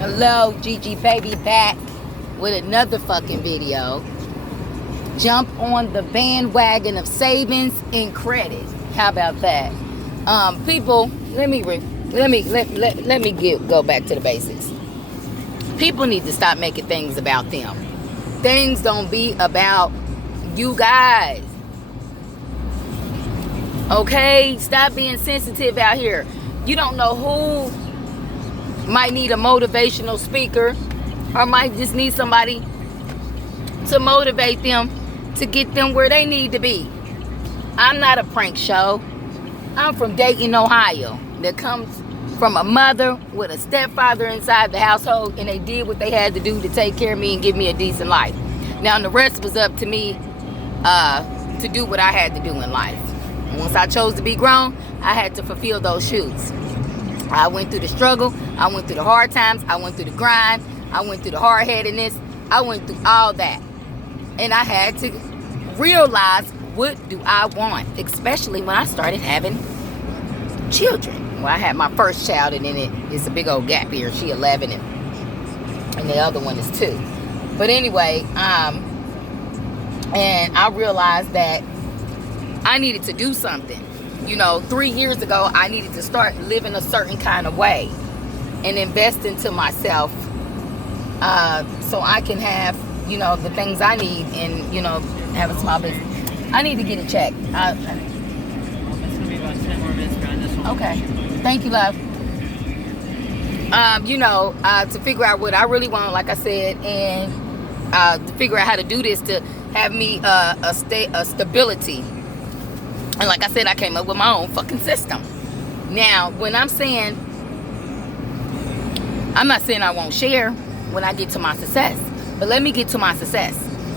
Hello, Gigi Baby, back with another fucking video. Jump on the bandwagon of savings and credit. How about that? People, let me go back to the basics. People need to stop making things about them. Things don't be about you guys. Okay? Stop being sensitive out here. You don't know who might need a motivational speaker or might just need somebody to motivate them to get them where they need to be. I'm not a prank show. I'm from Dayton, Ohio, that comes from a mother with a stepfather inside the household, and they did what they had to do to take care of me and give me a decent life. Now the rest was up to me to do what I had to do in life. Once I chose to be grown, I had to fulfill those shoes. I went through the struggle. I went through the hard times. I went through the grind. I went through the hard-headedness. I went through all that. And I had to realize, what do I want? Especially when I started having children. Well, I had my first child, and then it's a big old gap here. She 11, and the other one is 2. But anyway, and I realized that I needed to do something. 3 years ago, I needed to start living a certain kind of way and invest into myself so I can have, the things I need and, have a small business. I need to get it checked. It's going to be about 10 more minutes around this one. Okay. Thank you, love. To figure out what I really want, like I said, and to figure out how to do this to have me a stability. And like I said, I came up with my own fucking system. Now, when I'm not saying I won't share when I get to my success. But let me get to my success.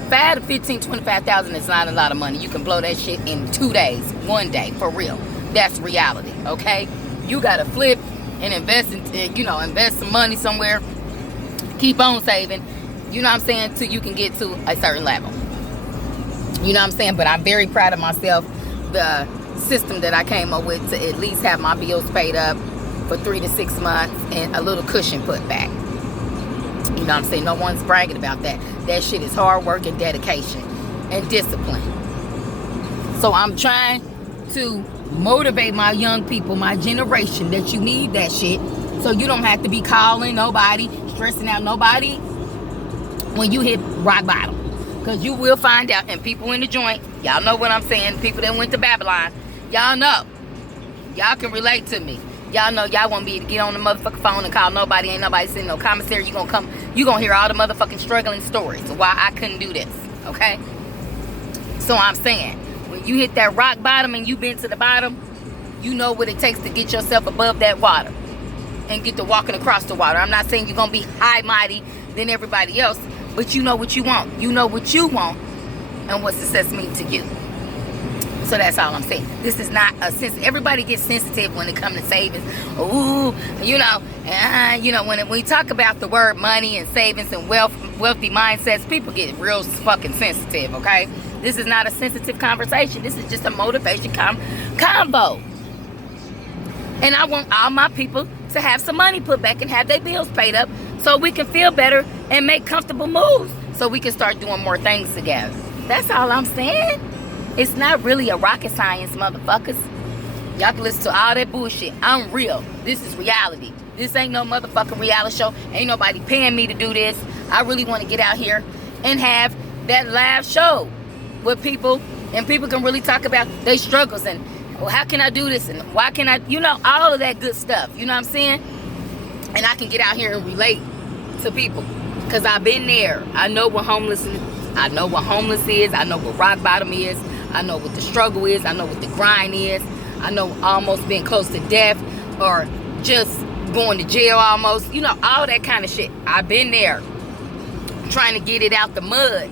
5 to 15, 25,000 is not a lot of money. You can blow that shit in 2 days, 1 day, for real. That's reality, okay? You gotta flip and invest some money somewhere. Keep on saving. You know what I'm saying? Till you can get to a certain level. You know what I'm saying? But I'm very proud of myself. The system that I came up with to at least have my bills paid up for 3 to 6 months and a little cushion put back. You know what I'm saying? No one's bragging about that. That shit is hard work and dedication and discipline. So I'm trying to motivate my young people, my generation, that you need that shit. So you don't have to be calling nobody, stressing out nobody when you hit rock bottom. Because you will find out, and people in the joint, y'all know what I'm saying, people that went to Babylon, y'all know. Y'all can relate to me. Y'all know y'all won't be able to get on the motherfucking phone and call nobody. Ain't nobody sending no commissary. You gonna hear all the motherfucking struggling stories of why I couldn't do this, okay? So I'm saying, when you hit that rock bottom and you been to the bottom, you know what it takes to get yourself above that water and get to walking across the water. I'm not saying you're gonna be high mighty than everybody else, but you know what you want. You know what you want and what success means to you. So that's all I'm saying. This is not a sense. Everybody gets sensitive when it comes to savings. Ooh, when we talk about the word money and savings and wealthy mindsets, people get real fucking sensitive, okay? This is not a sensitive conversation. This is just a motivation combo. And I want all my people to have some money put back and have their bills paid up so we can feel better and make comfortable moves so we can start doing more things together. That's all I'm saying. It's not really a rocket science, motherfuckers. Y'all can listen to all that bullshit. I'm real. This is reality. This ain't no motherfucking reality show. Ain't nobody paying me to do this. I really want to get out here and have that live show with people, and people can really talk about their struggles and, well, how can I do this and why can I, all of that good stuff. You know what I'm saying? And I can get out here and relate to people because I've been there. I know what homeless is. I know what rock bottom is. I know what the struggle is. I know what the grind is. I know almost being close to death or just going to jail almost. All that kind of shit. I've been there trying to get it out the mud.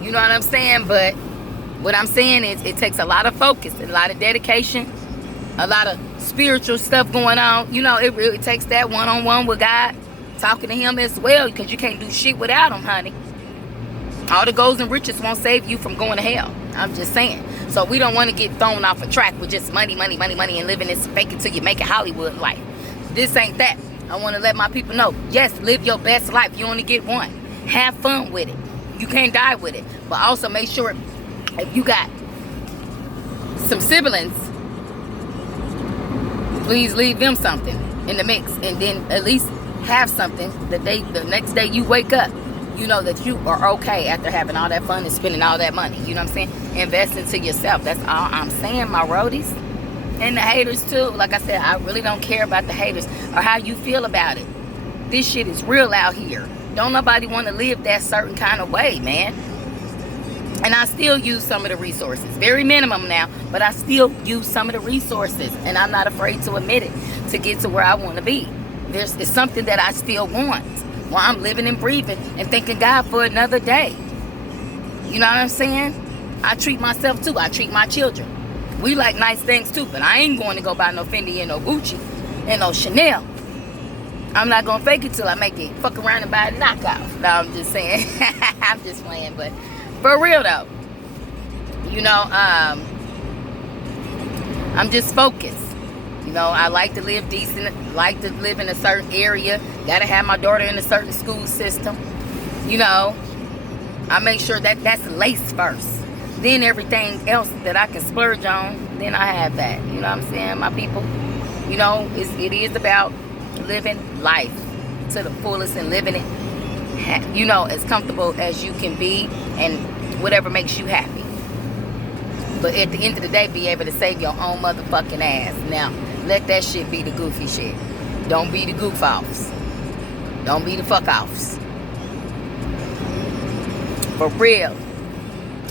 You know what I'm saying? But what I'm saying is it takes a lot of focus, a lot of dedication, a lot of spiritual stuff going on. It really takes that one-on-one with God, talking to him as well, because you can't do shit without him, honey. All the goals and riches won't save you from going to hell. I'm just saying. So we don't want to get thrown off a track with just money, and living this fake it till you make it Hollywood life. This ain't that. I want to let my people know, yes, live your best life. You only get one. Have fun with it. You can't die with it. But also make sure if you got some siblings, please leave them something in the mix. And then at least have something the next day you wake up, you know that you are okay after having all that fun and spending all that money. You know what I'm saying? Invest into yourself. That's all I'm saying, my roadies. And the haters too. Like I said, I really don't care about the haters or how you feel about it. This shit is real out here. Don't nobody want to live that certain kind of way, man. And I still use some of the resources. Very minimum now, but I still use some of the resources. And I'm not afraid to admit it to get to where I want to be. It's something that I still want. While I'm living and breathing and thanking God for another day. You know what I'm saying? I treat myself too. I treat my children. We like nice things too, but I ain't going to go buy no Fendi and no Gucci and no Chanel. I'm not going to fake it till I make it. Fuck around and buy a knockoff. No, I'm just saying. I'm just playing, but for real though. You know, I'm just focused. You know, I like to live decent, like to live in a certain area. Gotta have my daughter in a certain school system. You know, I make sure that that's laced first. Then everything else that I can splurge on, then I have that. You know what I'm saying, my people? You know, it is about living life to the fullest and living it, you know, as comfortable as you can be and whatever makes you happy. But at the end of the day, be able to save your own motherfucking ass. Now, let that shit be the goofy shit. Don't be the goof offs. Don't be the fuck offs. For real.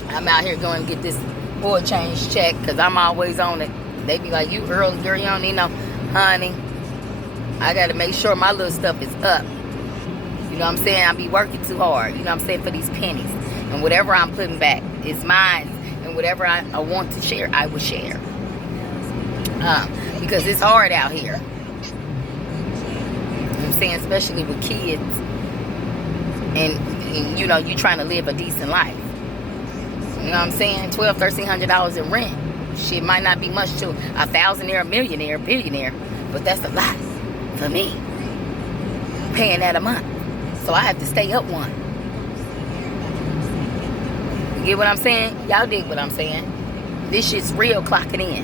I'm out here going to get this oil change check because I'm always on it. They be like, you early, girl, you don't need no honey. I got to make sure my little stuff is up. You know what I'm saying? I be working too hard, you know what I'm saying, for these pennies. And whatever I'm putting back is mine. And whatever I want to share, I will share. Because it's hard out here. You know what I'm saying? Especially with kids. And you know, you trying to live a decent life. You know what I'm saying? $1,200, $1,300 in rent. Shit might not be much to a thousandaire, millionaire, billionaire. But that's a lot for me. Paying that a month. So I have to stay up one. You get what I'm saying? Y'all dig what I'm saying? This shit's real, clocking in.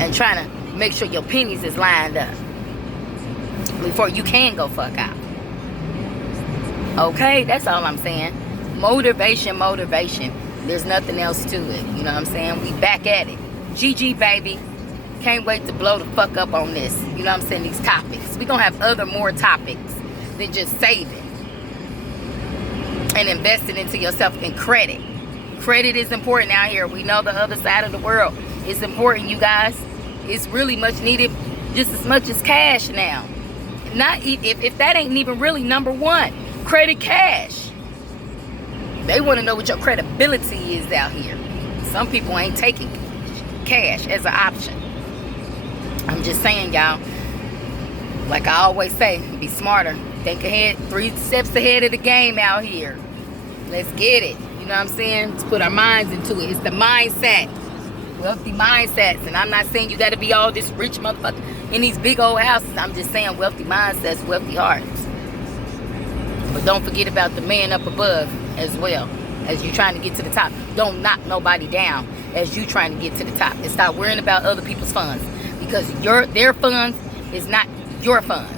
And trying to make sure your pennies is lined up before you can go fuck out. Okay? That's all I'm saying. Motivation. There's nothing else to it. You know what I'm saying? We back at it. GG, baby. Can't wait to blow the fuck up on this. You know what I'm saying? These topics. We gonna have more topics than just saving and investing into yourself in credit. Credit is important out here. We know the other side of the world is important, you guys. It's really much needed, just as much as cash now. Not if that ain't even really number one. Credit, cash. They want to know what your credibility is out here. Some people ain't taking cash as an option. I'm just saying, y'all. Like I always say, be smarter. Think ahead, 3 steps ahead of the game out here. Let's get it. You know what I'm saying? Let's put our minds into it. It's the mindset. Wealthy mindsets. And I'm not saying you got to be all this rich motherfucker in these big old houses. I'm just saying wealthy mindsets, wealthy hearts. But don't forget about the man up above as well. As you trying to get to the top. Don't knock nobody down as you trying to get to the top. And stop worrying about other people's funds. Because their funds is not your funds.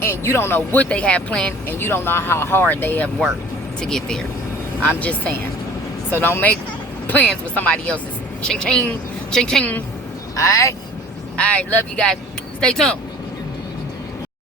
And you don't know what they have planned. And you don't know how hard they have worked to get there. I'm just saying. So don't make plans with somebody else's. Ching ching. Ching ching. Alright? Alright, love you guys. Stay tuned.